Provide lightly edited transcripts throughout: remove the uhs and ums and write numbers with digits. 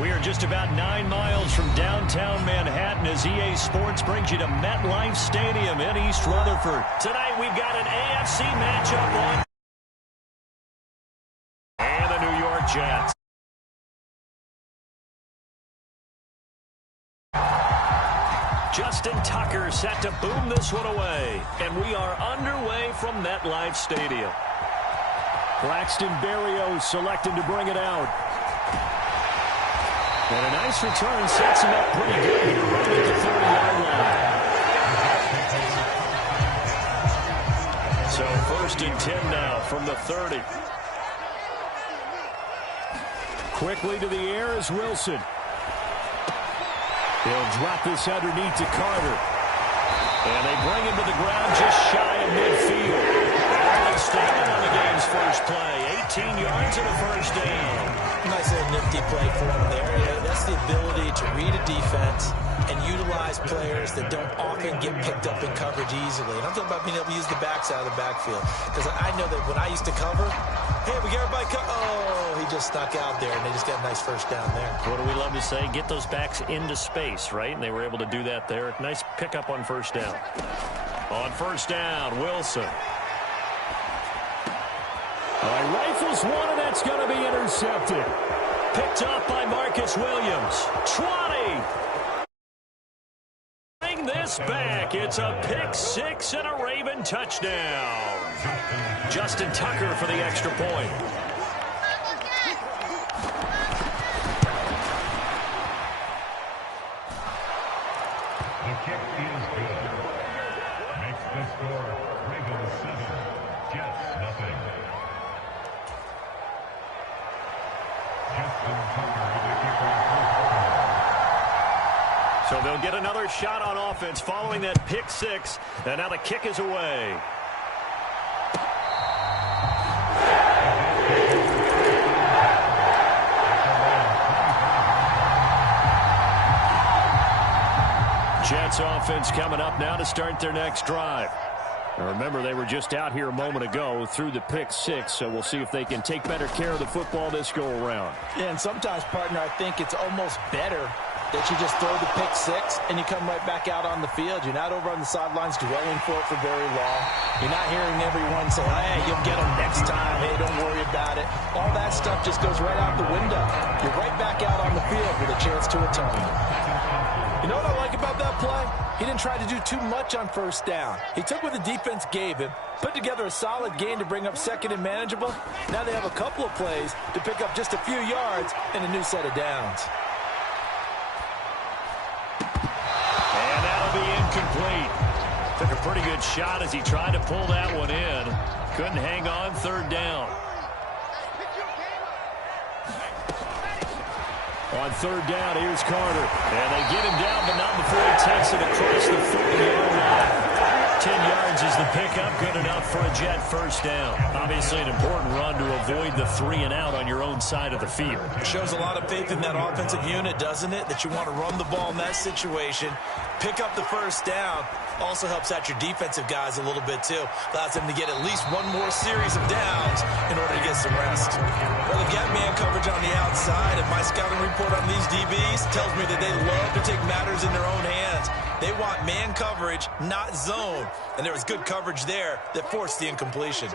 We are just about 9 miles from downtown Manhattan as EA Sports brings you to MetLife Stadium in East Rutherford. Tonight we've got an AFC matchup on. And the New York Jets. Justin Tucker set to boom this one away. And we are underway from MetLife Stadium. Braxton Berrios selected to bring it out. And a nice return sets him up pretty good here right at the 30-yard line. So 1st and 10 now from the 30. Quickly to the air is Wilson. He'll drop this underneath to Carter. And they bring him to the ground just shy of midfield. Early standing on the game's first play. 18 yards and a first down. Nice little nifty play for him there. That's the ability to read a defense and utilize players that don't often get picked up in coverage easily. And I'm talking about being able to use the backside of the backfield. Because I know that when I used to cover, hey, we got everybody oh, he just stuck out there, and they just got a nice first down there. What do we love to say? Get those backs into space, right? And they were able to do that there. Nice pickup on first down. On first down, Wilson. All right, rifles one, and that's going to be intercepted. Picked up by Marcus Williams. 20. Bring this back. It's a pick six and a Raven touchdown. Justin Tucker for the extra point. The kick is good. Makes the score Ravens 7, Jets nothing. Justin Tucker with the kick. So they'll get another shot on offense following that pick six. And now the kick is away. Jets offense coming up now to start their next drive. Now remember, they were just out here a moment ago through the pick six, so we'll see if they can take better care of the football this go around. Yeah, and sometimes, partner, I think it's almost better that you just throw the pick six and you come right back out on the field. You're not over on the sidelines dwelling for it for very long. You're not hearing everyone say, hey, you'll get them next time. Hey, don't worry about it. All that stuff just goes right out the window. You're right back out on the field with a chance to atone. You know what I like about that play? He didn't try to do too much on first down. He took what the defense gave him, put together a solid gain to bring up second and manageable. Now they have a couple of plays to pick up just a few yards and a new set of downs. And that'll be incomplete. Took a pretty good shot as he tried to pull that one in. Couldn't hang on, third down. On third down, here's Carter. And they get him down, but not before he takes it across the 40-yard line. 10 yards is the pickup, good enough for a Jet first down. Obviously an important run to avoid the 3 and out on your own side of the field. It shows a lot of faith in that offensive unit, doesn't it? That you want to run the ball in that situation, pick up the first down. Also helps out your defensive guys a little bit, too. Allows them to get at least one more series of downs in order to get some rest. Well, they get man coverage on the outside, and my scouting report on these DBs tells me that they love to take matters in their own hands. They want man coverage, not zone. And there was good coverage there that forced the incompletion.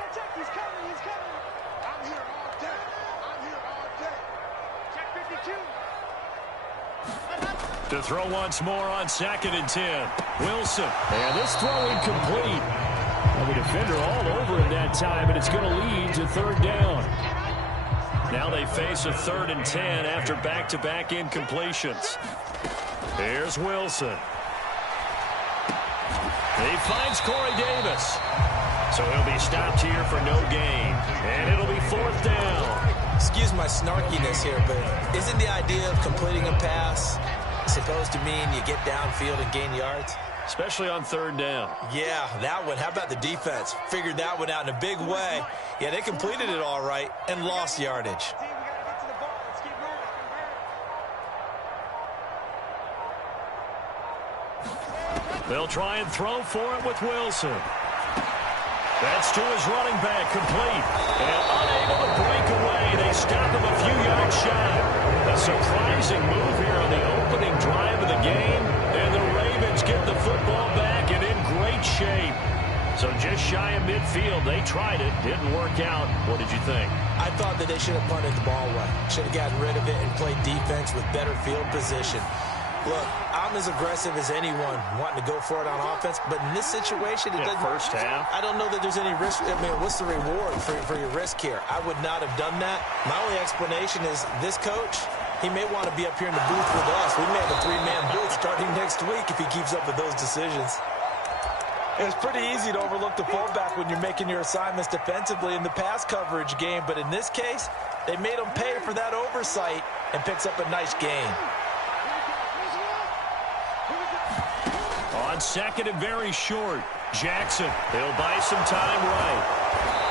To throw once more on 2nd and 10. Wilson. And this throw incomplete. Well, the defender all over it that time, and it's going to lead to third down. Now they face a 3rd and 10 after back-to-back incompletions. Here's Wilson. He finds Corey Davis. So he'll be stopped here for no gain. And it'll be 4th down. Excuse my snarkiness here, but isn't the idea of completing a pass supposed to mean you get downfield and gain yards? Especially on third down. Yeah, that one. How about the defense? Figured that one out in a big way. Yeah, they completed it all right and lost yardage. They'll try and throw for it with Wilson. That's to his running back, complete. And unable to break away. They they stop him a few yards shy. A surprising move here on the opening drive of the game, and the Ravens get the football back and in great shape. So just shy of midfield. They tried it. Didn't work out. What did you think? I thought that they should have punted the ball away. Should have gotten rid of it and played defense with better field position. Look, I'm as aggressive as anyone wanting to go for it on offense, but in this situation, it doesn't. First half. I don't know that there's any risk. I mean, what's the reward for your risk here? I would not have done that. My only explanation is this coach, he may want to be up here in the booth with us. We may have a three-man booth starting next week if he keeps up with those decisions. It's pretty easy to overlook the fullback when you're making your assignments defensively in the pass coverage game, but in this case, they made him pay for that oversight and picks up a nice gain. On second and very short, Jackson. He'll buy some time right.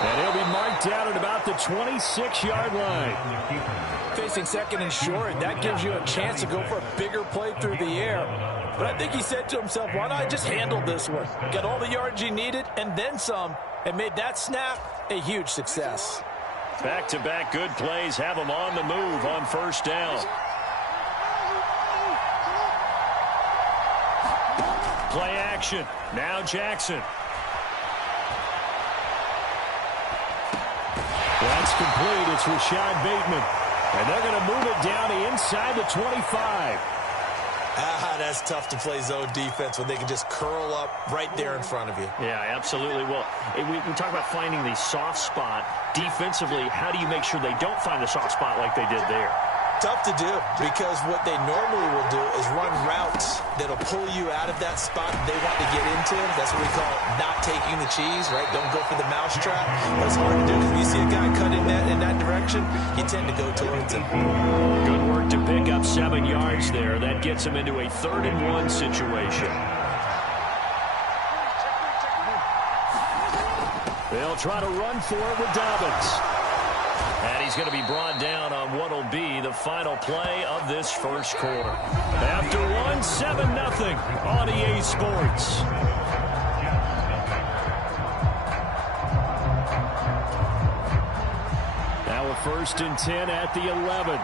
And he'll be marked down at about the 26-yard line. Facing second and short, that gives you a chance to go for a bigger play through the air. But I think he said to himself, why not just handle this one? Got all the yards he needed and then some, and made that snap a huge success. Back-to-back good plays have him on the move on first down. Play action. Now Jackson. That's complete. It's Rashad Bateman. And they're going to move it down to inside the 25. That's tough to play zone defense when they can just curl up right there in front of you. Yeah, absolutely. Well, we talk about finding the soft spot. Defensively, how do you make sure they don't find the soft spot like they did there? Tough to do, because what they normally will do is run routes that'll pull you out of that spot they want to get into. That's what we call not taking the cheese, right? Don't go for the mousetrap. But it's hard to do because when you see a guy cutting that in that direction, you tend to go towards him. Good work to pick up 7 yards there. That gets him into a 3rd-and-1 situation. They'll try to run for it with Dobbins. And he's going to be brought down on what will be the final play of this first quarter. After one, 7-0 on EA Sports. Now a 1st and 10 at the 11.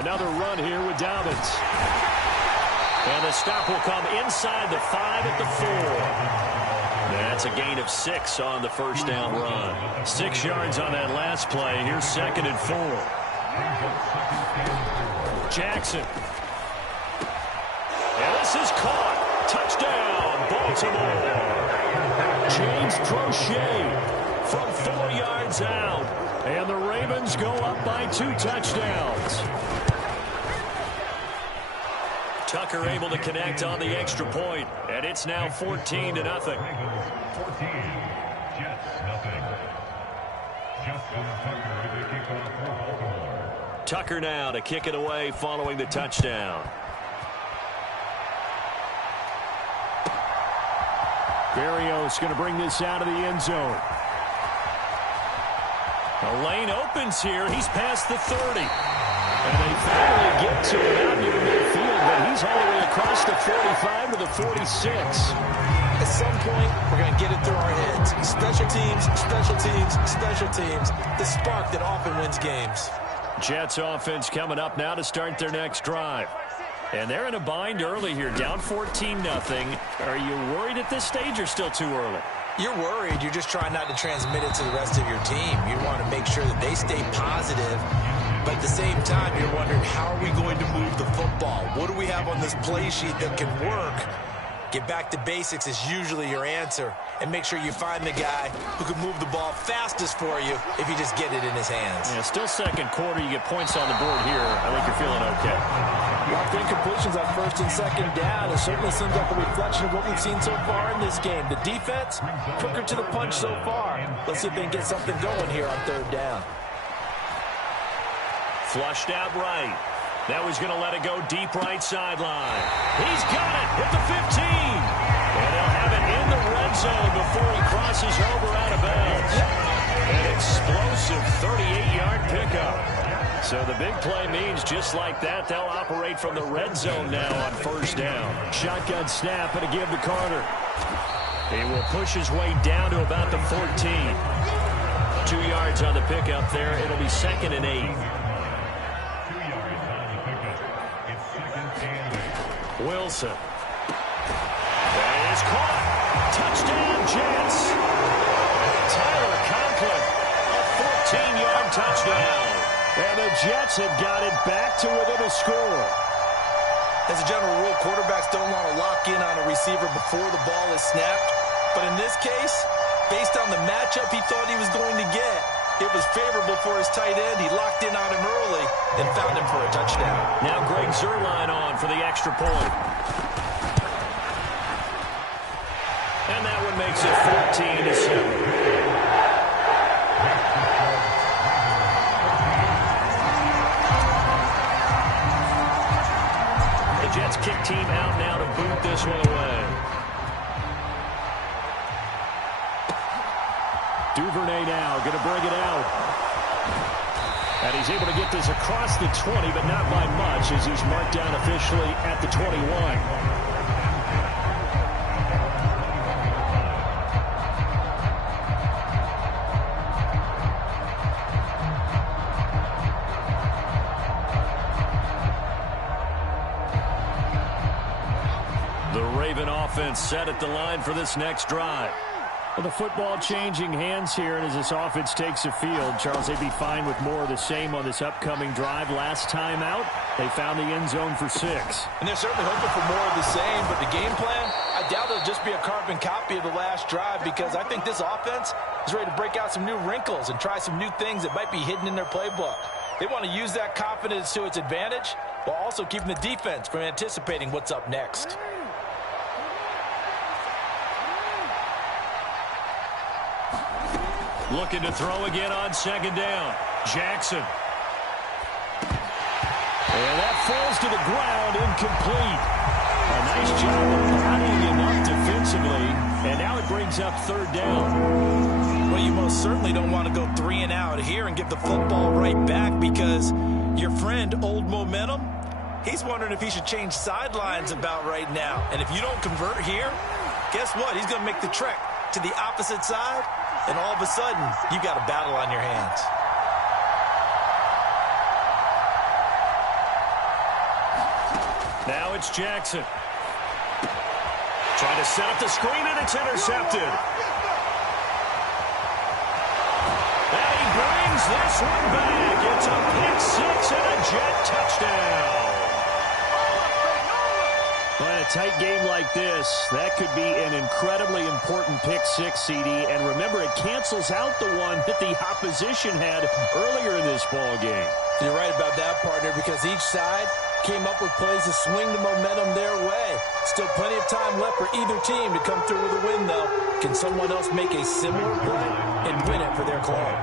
Another run here with Dobbins. And the stop will come inside the 5 at the 4. That's a gain of 6 on the first down run. 6 yards on that last play. Here's 2nd and 4. Jackson. And this is caught. Touchdown, Baltimore. James Prochet from 4 yards out. And the Ravens go up by 2 touchdowns. Tucker able to connect on the extra point, and it's now 14-0. Tucker now to kick it away following the touchdown. Berrios going to bring this out of the end zone. The lane opens here. He's past the 30. And they finally get to it out near midfield, but he's all the way across the 45 to the 46. At some point, we're going to get it through our heads. Special teams, special teams, special teams. The spark that often wins games. Jets offense coming up now to start their next drive. And they're in a bind early here, down 14-0. Are you worried at this stage or still too early? You're worried. You're just trying not to transmit it to the rest of your team. You want to make sure that they stay positive. But at the same time, you're wondering, how are we going to move the football? What do we have on this play sheet that can work? Get back to basics is usually your answer. And make sure you find the guy who can move the ball fastest for you if you just get it in his hands. Yeah, still 2nd quarter. You get points on the board here. I think you're feeling okay. After incompletions on 1st and 2nd down, it certainly seems like a reflection of what we've seen so far in this game. The defense, quicker to the punch so far. Let's see if they can get something going here on 3rd down. Flushed out right. Now he's going to let it go deep right sideline. He's got it at the 15. And he'll have it in the red zone before he crosses over out of bounds. An explosive 38-yard pickup. So the big play means just like that, they'll operate from the red zone now on 1st down. Shotgun snap and a give to Carter. He will push his way down to about the 14. 2 yards on the pickup there. It'll be 2nd and 8. 2 yards on the pickup. It's 2nd and 8. Wilson. That is caught. Touchdown, Jets. Tyler Conklin. A 14-yard touchdown. And the Jets have got it back to within a score. As a general rule, quarterbacks don't want to lock in on a receiver before the ball is snapped. But in this case, based on the matchup he thought he was going to get, it was favorable for his tight end. He locked in on him early and found him for a touchdown. Now Greg Zuerlein on for the extra point. And that one makes it 14-7. Jets kick team out now to boot this one away. Duvernay now going to bring it out. And he's able to get this across the 20, but not by much as he's marked down officially at the 21. Offense set at the line for this next drive. Well, the football changing hands here, and as this offense takes the field, Charles, they'd be fine with more of the same on this upcoming drive. Last time out, they found the end zone for 6. And they're certainly hoping for more of the same, but the game plan, I doubt it'll just be a carbon copy of the last drive, because I think this offense is ready to break out some new wrinkles and try some new things that might be hidden in their playbook. They want to use that confidence to its advantage while also keeping the defense from anticipating what's up next. Looking to throw again on 2nd down. Jackson. And that falls to the ground, incomplete. A nice job of bodying him up defensively. And now it brings up 3rd down. Well, you most certainly don't want to go 3 and out here and give the football right back, because your friend, Old Momentum, he's wondering if he should change sidelines about right now. And if you don't convert here, guess what? He's going to make the trek to the opposite side. And all of a sudden, you've got a battle on your hands. Now it's Jackson. Trying to set up the screen, and it's intercepted. And he brings this one back. It's a pick 6 and a Jet touchdown. Well, in a tight game like this, that could be an incredibly important pick 6, CD. And remember, it cancels out the one that the opposition had earlier in this ball game. You're right about that, partner, because each side came up with plays to swing the momentum their way. Still plenty of time left for either team to come through with a win, though. Can someone else make a similar play and win it for their club?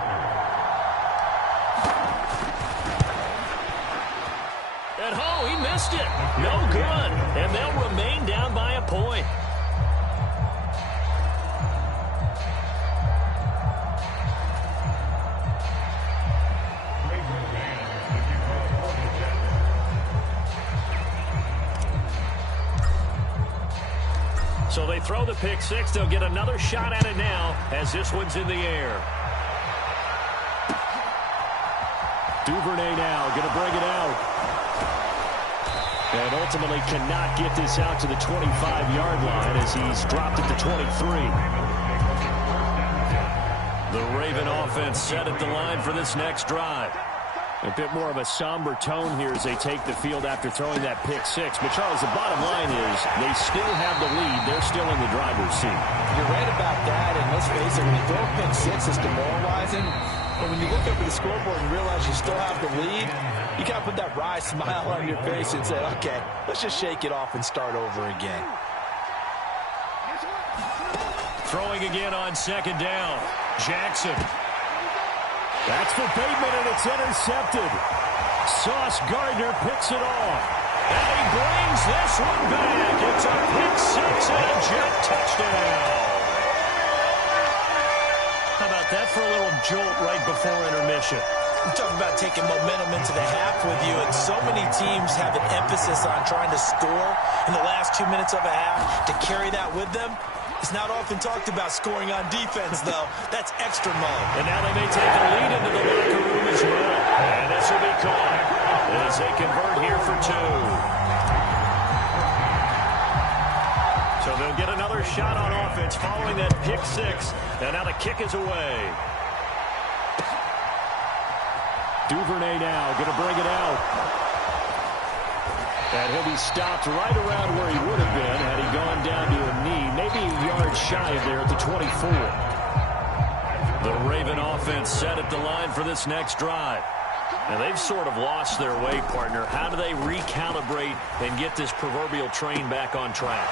He missed it. No good. And they'll remain down by a point. So they throw the pick 6. They'll get another shot at it now as this one's in the air. Duvernay now going to bring it out. And ultimately cannot get this out to the 25-yard line as he's dropped at the 23. The Raven offense set at the line for this next drive. A bit more of a somber tone here as they take the field after throwing that pick 6. But, Charles, the bottom line is they still have the lead. They're still in the driver's seat. You're right about that, and let's face it, when you throw a pick 6, it's demoralizing. But when you look up at the scoreboard and realize you still have the lead, you got to put that wry smile on your face and say, okay, let's just shake it off and start over again. Throwing again on 2nd down. Jackson. That's for Bateman, and it's intercepted. Sauce Gardner picks it off. And he brings this one back. It's a pick 6 and a Jet touchdown. How about that for a little jolt right before intermission? I'm talking about taking momentum into the half with you, and so many teams have an emphasis on trying to score in the last 2 minutes of a half to carry that with them. It's not often talked about scoring on defense, though. That's extra mode. And now they may take a lead into the locker room as well. And this will be caught as they convert here for 2. So they'll get another shot on offense following that pick 6. And now the kick is away. Duvernay now going to bring it out. And he'll be stopped right around where he would have been had he gone down to a knee, maybe a yard shy of there at the 24. The Raven offense set at the line for this next drive. Now, they've sort of lost their way, partner. How do they recalibrate and get this proverbial train back on track?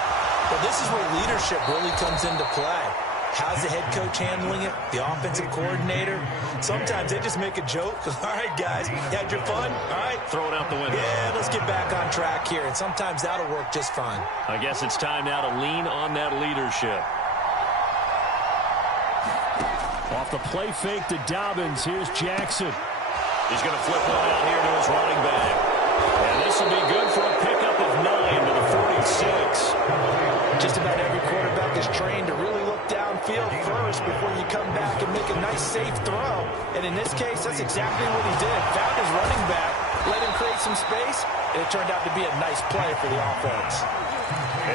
Well, this is where leadership really comes into play. How's the head coach handling it? The offensive coordinator? Sometimes they just make a joke. All right, guys, you had your fun? All right. Throw it out the window. Yeah, let's get back on track here. And sometimes that'll work just fine. I guess it's time now to lean on that leadership. Off the play fake to Dobbins. Here's Jackson. He's going to flip one out here to his running back. And this will be good for a pickup of 9 to the 46. Just about every quarterback is trained to really look downfield first before you come back and make a nice, safe throw. And in this case, that's exactly what he did. Found his running back, let him create some space, and it turned out to be a nice play for the offense.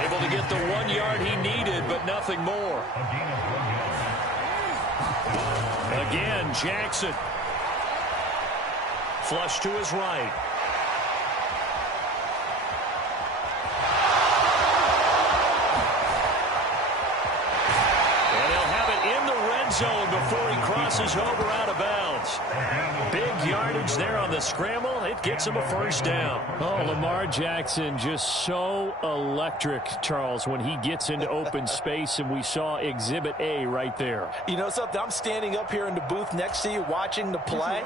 Able to get the 1 yard he needed, but nothing more. Again, Jackson. Flush to his right. Zone before he crosses over out of bounds. Big yardage there on the scramble. It gets him a first down. Oh, Lamar Jackson just so electric, Charles, when he gets into open space, and we saw Exhibit A right there. You know something? I'm standing up here in the booth next to you watching the play.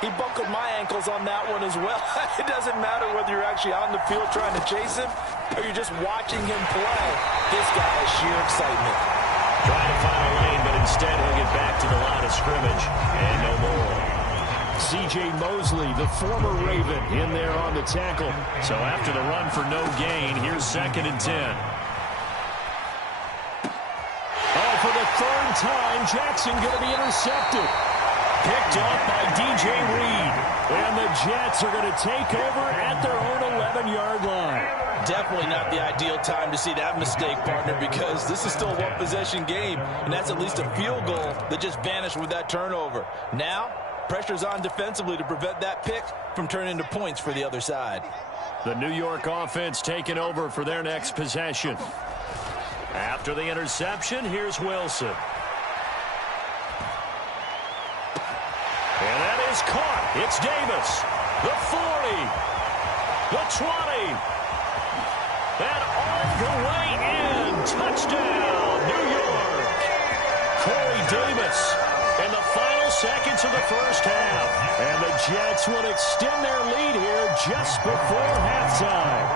He buckled my ankles on that one as well. It doesn't matter whether you're actually on the field trying to chase him or you're just watching him play. This guy has sheer excitement. Trying to find a lane, but instead he'll get back to the line of scrimmage and no more. C.J. Mosley, the former Raven, in there on the tackle. So after the run for no gain, here's 2nd and 10. Oh, for the 3rd time, Jackson going to be intercepted. Picked off by D.J. Reed. And the Jets are going to take over at their own 11-yard line. Definitely not the ideal time to see that mistake, partner, because this is still a one-possession game, and that's at least a field goal that just vanished with that turnover. Now, pressure's on defensively to prevent that pick from turning into points for the other side. The New York offense taking over for their next possession. After the interception, here's Wilson. And that is caught. It's Davis. The 40. The 20. And all the way in. Touchdown, New York. Corey Davis in the final seconds of the first half. And the Jets will extend their lead here just before halftime.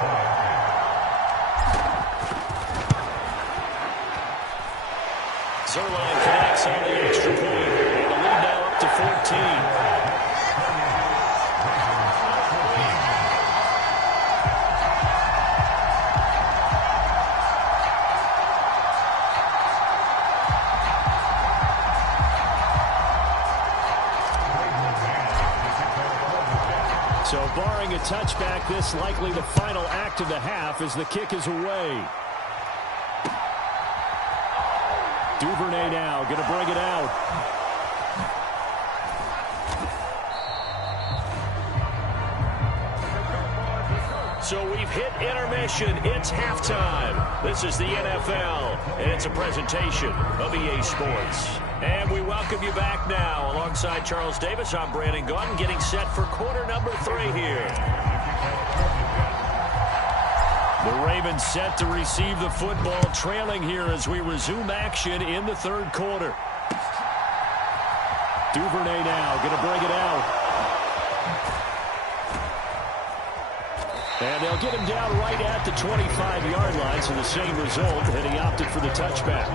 Zuerlein connects on the extra point. And the lead now up to 14. So barring a touchback, this likely the final act of the half as the kick is away. Duvernay now going to bring it out. So we've hit intermission. It's halftime. This is the NFL, and it's a presentation of EA Sports. And we welcome you back now. Alongside Charles Davis, I'm Brandon Gaudin, getting set for quarter number 3 here. The Ravens set to receive the football, trailing here as we resume action in the 3rd quarter. Duvernay now going to bring it out. And they'll get him down right at the 25-yard line, so the same result, and he opted for the touchback.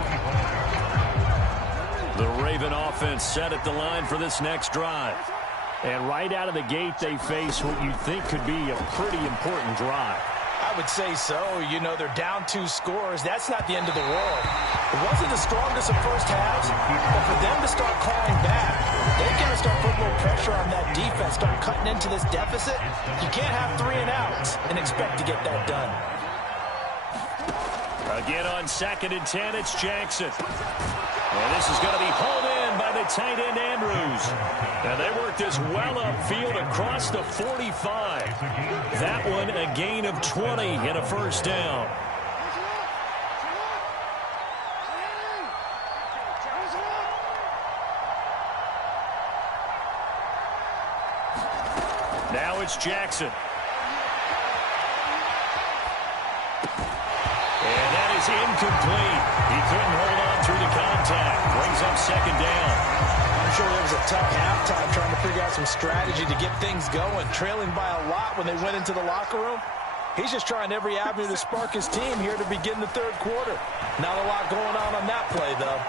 The Raven offense set at the line for this next drive. And right out of the gate, they face what you'd think could be a pretty important drive. I I would say so. You know, they're down 2 scores. That's not the end of the world. It wasn't the strongest of first halves, but for them to start clawing back, they got to start putting a little pressure on that defense, start cutting into this deficit. You can't have 3 and outs and expect to get that done. Again on 2nd and 10, it's Jackson. And this is going to be hauled in by the tight end, Andrews. And they work this well upfield across the 45. That one a gain of 20 and a first down. Now it's Jackson. And that is incomplete. He couldn't hold on through the contact. Brings up 2nd down. I'm sure there was a tough halftime trying to figure out some strategy to get things going. Trailing by a lot when they went into the locker room. He's just trying every avenue to spark his team here to begin the 3rd quarter. Not a lot going on that play, though.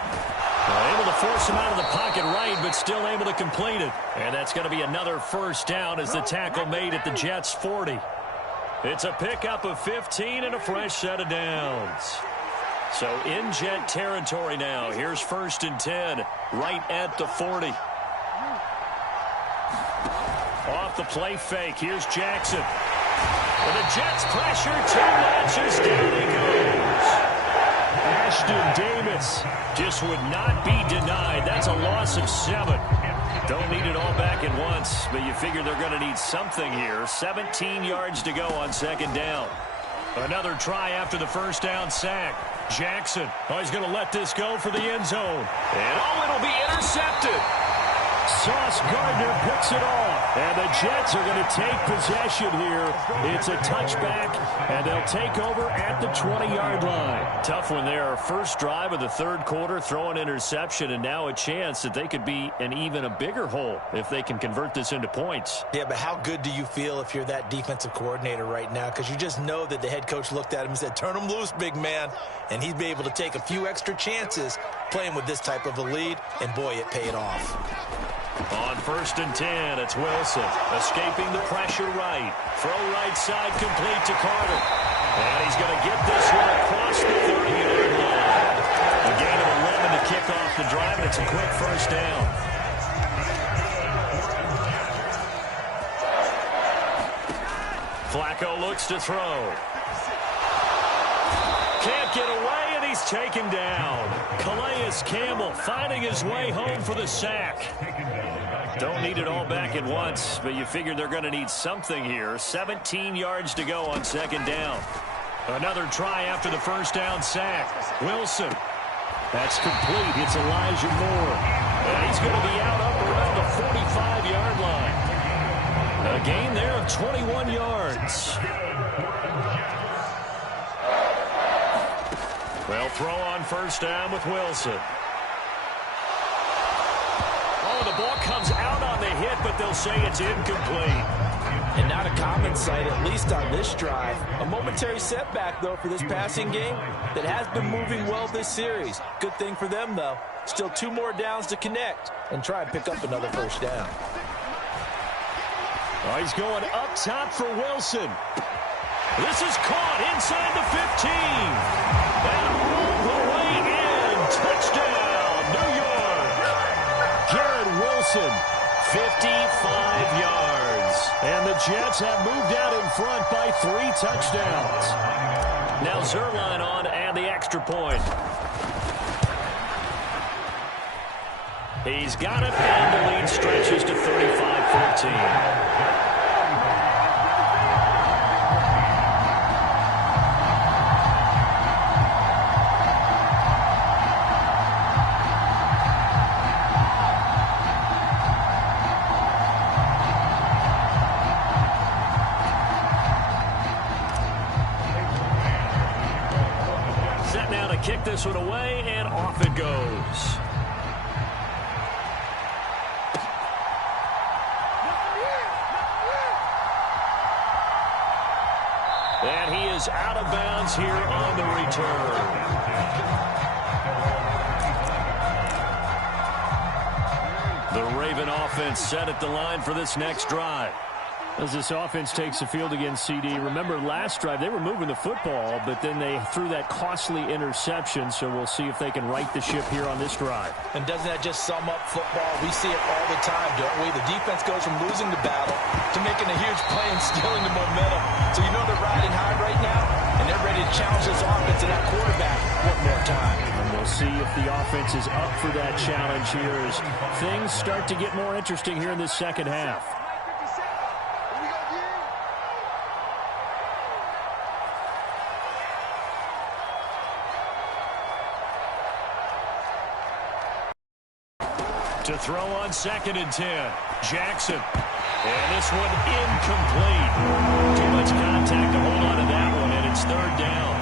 Able to force him out of the pocket right, but still able to complete it. And that's going to be another first down as the tackle made at the Jets' 40. It's a pickup of 15 and a fresh set of downs. So in Jet territory now. Here's 1st and 10, right at the 40. Off the play fake, here's Jackson. And the Jets pressure, 2 matches, down he goes. Ashton Davis just would not be denied. That's a loss of 7. Don't need it all back at once, but you figure they're going to need something here. 17 yards to go on 2nd down. Another try after the first down sack. Jackson, he's going to let this go for the end zone. And it'll be intercepted. Sauce Gardner picks it off. And the Jets are going to take possession here. It's a touchback, and they'll take over at the 20-yard line. Tough one there. First drive of the 3rd quarter, throw an interception, and now a chance that they could be in even a bigger hole if they can convert this into points. Yeah, but how good do you feel if you're that defensive coordinator right now? Because you just know that the head coach looked at him and said, turn him loose, big man. And he'd be able to take a few extra chances playing with this type of a lead, and boy, it paid off. On 1st and 10, it's Wilson. Escaping the pressure right. Throw right side complete to Carter. And he's going to get this one across the 30-yard line. A gain of 11 to kick off the drive, and it's a quick first down. Flacco looks to throw. Can't get away, and he's taken down. Calais Campbell finding his way home for the sack. Don't need it all back at once, but you figure they're going to need something here. 17 yards to go on 2nd down. Another try after the first down sack. Wilson. That's complete. It's Elijah Moore. And he's going to be out up around the 45-yard line. A gain there of 21 yards. Well, throw on first down with Wilson. Oh, the ball comes out on the hit, but they'll say it's incomplete. And not a common sight, at least on this drive. A momentary setback, though, for this passing game that has been moving well this series. Good thing for them, though. Still 2 more downs to connect and try and pick up another first down. Oh, he's going up top for Wilson. This is caught inside the 15. And all the way in. Touchdown, New York. Garrett Wilson, 55 yards. And the Jets have moved out in front by 3 touchdowns. Now Zuerlein on and the extra point. He's got it, and the lead stretches to 35-14. Kick this one away, and off it goes. And he is out of bounds here on the return. The Raven offense set at the line for this next drive. As this offense takes the field against CD, remember last drive they were moving the football, but then they threw that costly interception, so we'll see if they can right the ship here on this drive. And doesn't that just sum up football? We see it all the time, don't we? The defense goes from losing the battle to making a huge play and stealing the momentum. So you know they're riding high right now, and they're ready to challenge this offense and that quarterback one more time. And we'll see if the offense is up for that challenge here as things start to get more interesting here in this second half. To throw on 2nd and 10. Jackson. And this one incomplete. Too much contact to hold on to that one, and it's 3rd down.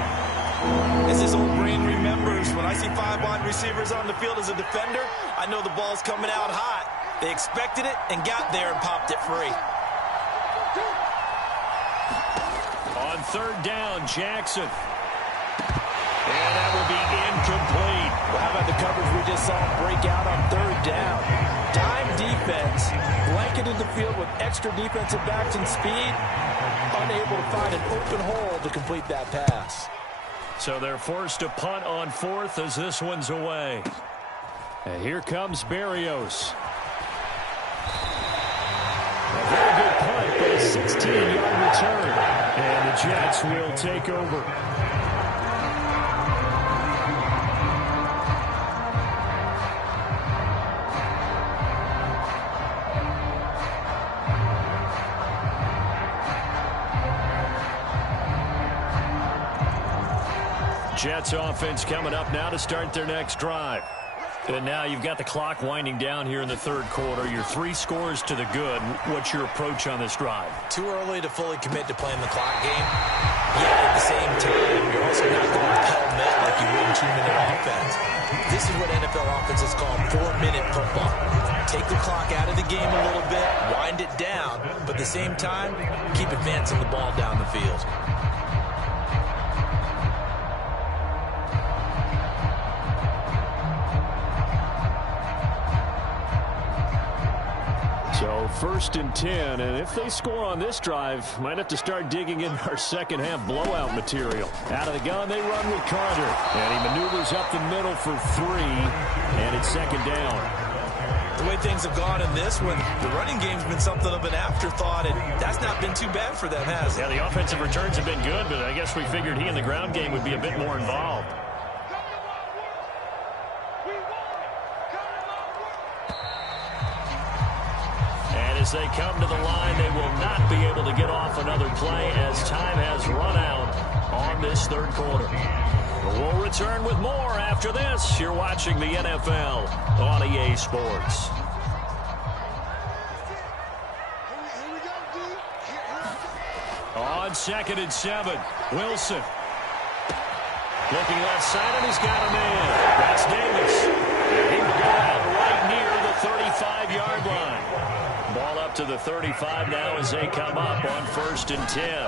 As his old brain remembers, when I see 5 wide receivers on the field as a defender, I know the ball's coming out hot. They expected it and got there and popped it free. On 3rd down, Jackson. And that will be incomplete. Well, how about the coverage we just saw break out on 3rd down? Dime defense, blanketed the field with extra defensive backs and speed, unable to find an open hole to complete that pass. So they're forced to punt on 4th as this one's away. And here comes Berrios. A very good punt, but a 16-yard return. And the Jets will take over. Jets offense coming up now to start their next drive. And now you've got the clock winding down here in the 3rd quarter. Your 3 scores to the good. What's your approach on this drive? Too early to fully commit to playing the clock game. Yet at the same time, you're also not going pell-mell like you would in 2-minute offense. This is what NFL offenses call 4-minute football. Take the clock out of the game a little bit, wind it down, but at the same time, keep advancing the ball down the field. So 1st and 10, and if they score on this drive, might have to start digging in our second half blowout material. Out of the gun, they run with Carter, and he maneuvers up the middle for 3, and it's 2nd down. The way things have gone in this one, the running game's been something of an afterthought, and that's not been too bad for them, has it? Yeah, the offensive returns have been good, but I guess we figured he in the ground game would be a bit more involved. As they come to the line, they will not be able to get off another play as time has run out on this 3rd quarter. We'll return with more after this. You're watching the NFL on EA Sports. On 2nd and 7, Wilson. Looking left side, and he's got a man. That's Davis. He will go out right near the 35-yard line. Ball up to the 35 now as they come up on 1st and 10.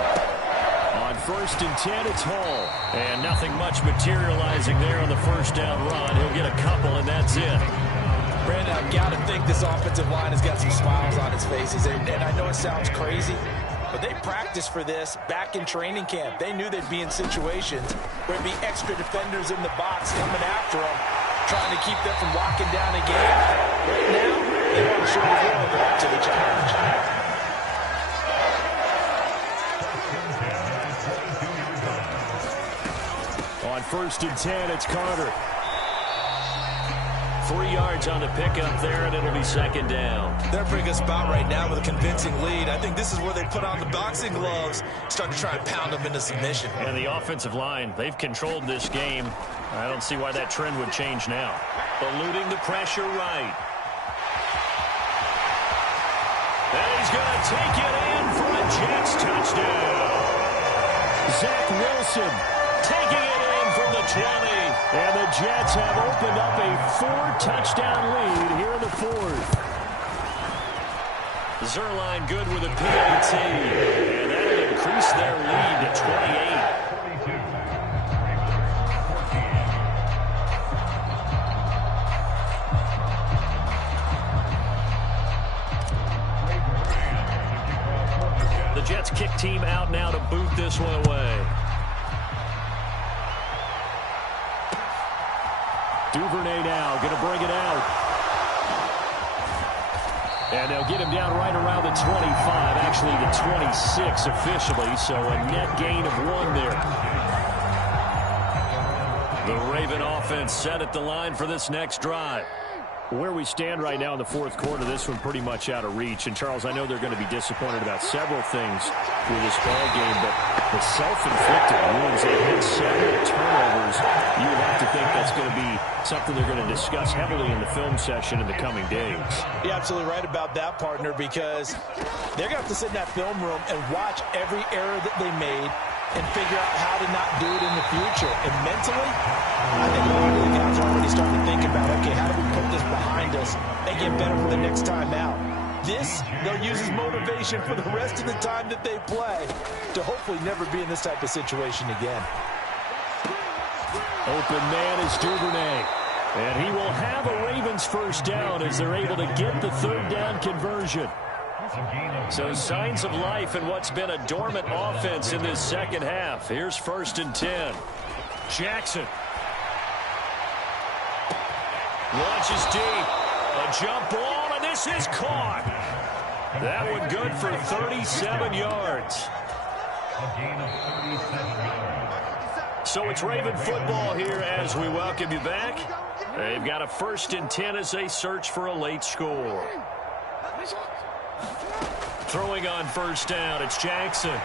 On 1st and 10, it's Hall. And nothing much materializing there on the 1st down run. He'll get a couple, and that's it. Brandon, I've got to think this offensive line has got some smiles on its faces. And I know it sounds crazy, but they practiced for this back in training camp. They knew they'd be in situations where there'd be extra defenders in the box coming after them, trying to keep them from locking down a game. Right now, they want to show the world they're up to the challenge. On 1st and 10, it's Carter. 3 yards on the pickup there, and it'll be 2nd down. They're a pretty good spot right now with a convincing lead. I think this is where they put on the boxing gloves, start to try and pound them into submission. And the offensive line, they've controlled this game. I don't see why that trend would change now. Eluding the pressure right. And he's going to take it in for a Jets touchdown. Zach Wilson taking it in from the 20. And the Jets have opened up a 4-touchdown lead here in the 4th. Zuerlein good with a PAT. And that'll increase their lead to 28. boot this one away. Duvernay now going to bring it out. And they'll get him down right around the 25, actually the 26 officially, so a net gain of 1 there. The Raven offense set at the line for this next drive. Where we stand right now in the fourth quarter, this one pretty much out of reach. And, Charles, I know they're going to be disappointed about several things with this ball game, but the self-inflicted wounds, they had several turnovers. You would have to think that's going to be something they're going to discuss heavily in the film session in the coming days. You're absolutely right about that, partner, because they're going to have to sit in that film room and watch every error that they made and figure out how to not do it in the future. And mentally, I think a lot of the guys are already starting to think about, okay, how do we put this behind us and get better for the next time out? This, they'll use as motivation for the rest of the time that they play to hopefully never be in this type of situation again. Open man is Duvernay. And he will have a Ravens first down as they're able to get the third down conversion. So signs of life in what's been a dormant offense in this second half. Here's 1st and 10. Jackson. Launches deep. A jump ball, and this is caught. That one good for 37 yards. So it's Raven football here as we welcome you back. They've got a 1st and 10 as they search for a late score. Throwing on 1st down, it's Jackson. And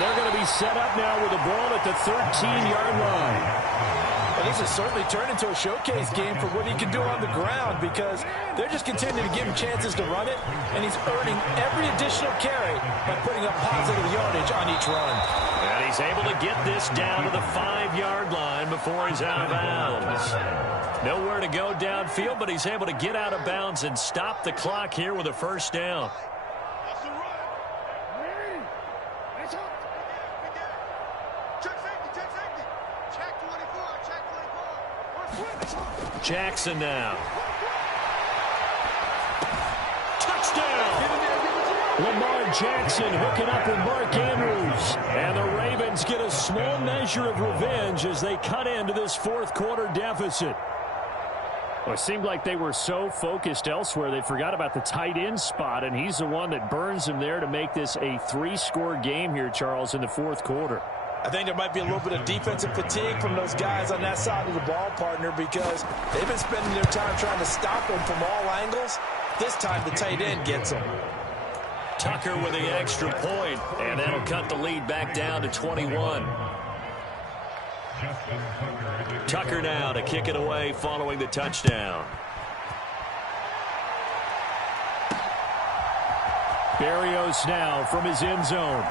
they're going to be set up now with the ball at the 13-yard line. Well, this has certainly turned into a showcase game for what he can do on the ground because they're just continuing to give him chances to run it, and he's earning every additional carry by putting up positive yardage on each run. And he's able to get this down to the 5-yard line before he's out of bounds. Nowhere to go downfield, but he's able to get out of bounds and stop the clock here with a 1st down. Jackson now. Touchdown! Lamar Jackson hooking up with Mark Andrews. And the Ravens get a small measure of revenge as they cut into this fourth quarter deficit. Well, it seemed like they were so focused elsewhere, they forgot about the tight end spot, and he's the one that burns them there to make this a 3-score game here, Charles, in the fourth quarter. I think there might be a little bit of defensive fatigue from those guys on that side of the ball, partner, because they've been spending their time trying to stop them from all angles. This time the tight end gets them. Tucker with the extra point, and that'll cut the lead back down to 21. Tucker now to kick it away following the touchdown. Berrios now from his end zone.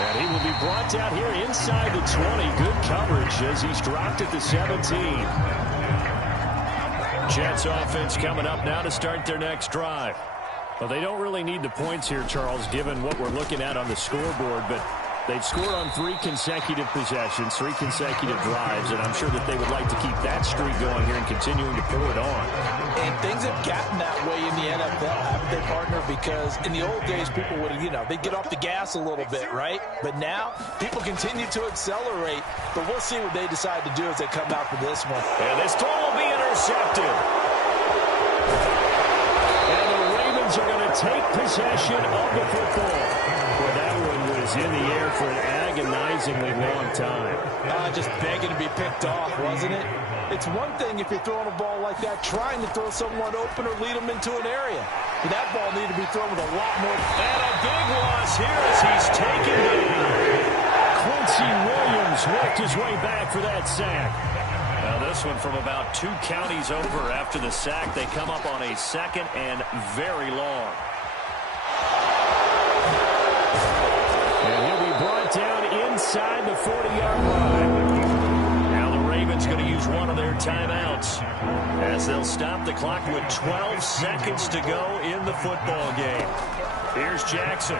And he will be brought down here inside the 20. Good coverage as he's dropped at the 17. Jets offense coming up now to start their next drive. Well, they don't really need the points here, Charles, given what we're looking at on the scoreboard, but they've scored on 3 consecutive possessions, 3 consecutive drives, and I'm sure that they would like to keep that streak going here and continuing to pour it on. And things have gotten that way in the NFL, haven't they, partner? Because in the old days, people would, they'd get off the gas a little bit, right? But now, people continue to accelerate. But we'll see what they decide to do as they come out for this one. And this throw will be intercepted. And the Ravens are going to take possession of the football. Well, that one was in the air for an agonizingly long time. Just begging to be picked off, wasn't it? It's one thing if you're throwing a ball like that, trying to throw someone open or lead them into an area. But that ball needed to be thrown with a lot more. And a big loss here as he's taken down. Quincy Williams worked his way back for that sack. Now this one from about 2 counties over after the sack. They come up on a 2nd and very long. And he'll be brought down inside the 40-yard line. Now the Ravens going to use one of their timeouts as they'll stop the clock with 12 seconds to go in the football game. Here's Jackson.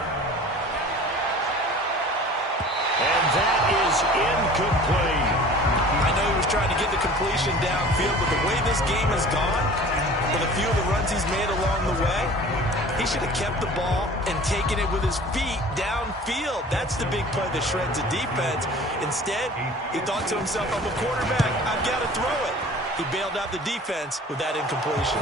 And that is incomplete. I know he was trying to get the completion downfield, but the way this game has gone, with a few of the runs he's made along the way, He should have kept the ball and taken it with his feet downfield. That's the big play that shreds the defense. Instead, he thought to himself, I'm a quarterback. I've got to throw it. He bailed out the defense with that incompletion.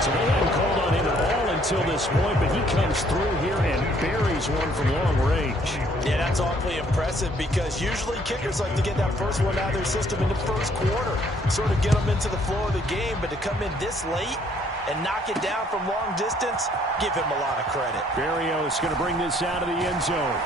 So they haven't called on him at all until this point, but he comes through here and buries one from long range. Yeah, that's awfully impressive because usually kickers like to get that first one out of their system in the first quarter, sort of get them into the flow of the game, but to come in this late and knock it down from long distance, give him a lot of credit. Berrios is going to bring this out of the end zone.